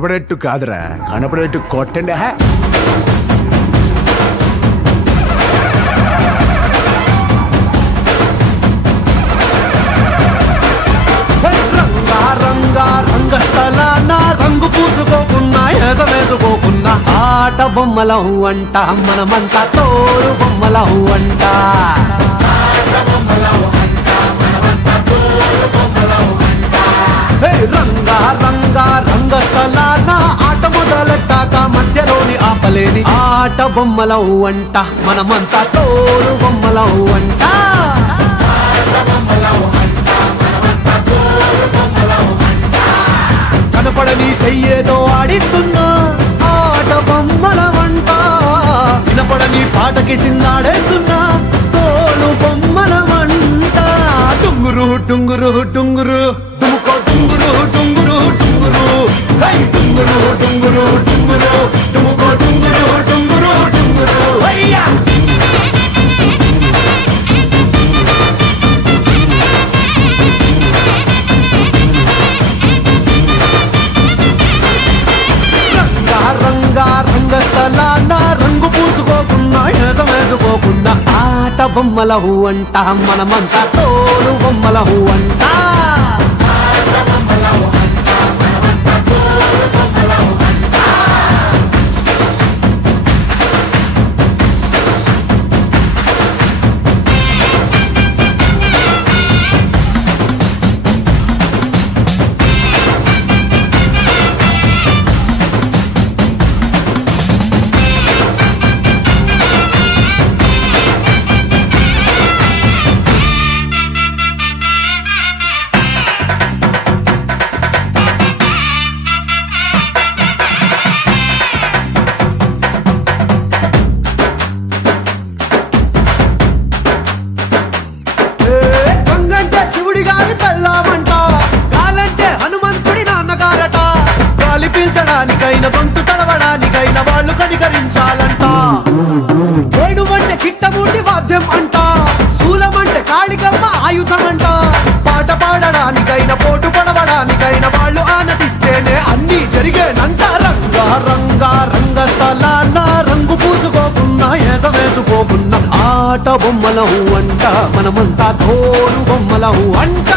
కనబడేట్టు కాదురా, కనబడేట్టు కొట్టండి. రంగస్థలాన రంగు పూసుకోకున్నా ఎసవేసుకోకున్నా ఆట బొమ్మలహు అంట, మనమంతా తోలు బొమ్మలహు అంట. రంగస్థలాన ఆట మొదలెట్టాక మధ్యలోని ఆపలేని ఆట బొమ్మలహు అంట, మనమంతా తోలు బొమ్మలహు అంట. కనపడని చెయ్యేదో ఆడిస్తున్నా ఆట బొమ్మల వంట, వినపడని పాటకి సిందాడేస్తున్నా తోలు బొమ్మల వంట. టుంగురు టుంగురు టుంగురు డుముకో టుంగురు టుంగురు టుంగురు, టుంగురు టుంగురు టుంగురు డుముకో టుంగురు టుంగురు టుంగురు. రంగస్థలాన రంగు పూసుకోకున్నా ఎసవేసుకోకున్నా ఆట బొమ్మలహు అంట, మనమంతా తోలు బొమ్మలహు అంట. శివుడి గారి పెళ్ళామంట, గాలంటే హనుమంతుడి నాన్నగారట. గాలి పీల్చడానికైన గొంతు తడవడానికైన వాళ్ళు కనికరించాలంట. ఏడువంటే చిట్టమూటి వాద్యం అంట, శూలమంటే కాళికమ్మ ఆయుధమంట. పాట పాడడానికైన పోటు పడవడానికైన వాళ్ళు ఆనందిస్తేనే అన్ని జరిగేనంట. రంగస్థలాన రంగు పూసుకోకున్నా ఎసవేసుకోకున్నా ఆట బొమ్మలహు అంట, మనమంతా తోలు బొమ్మలహు అంట.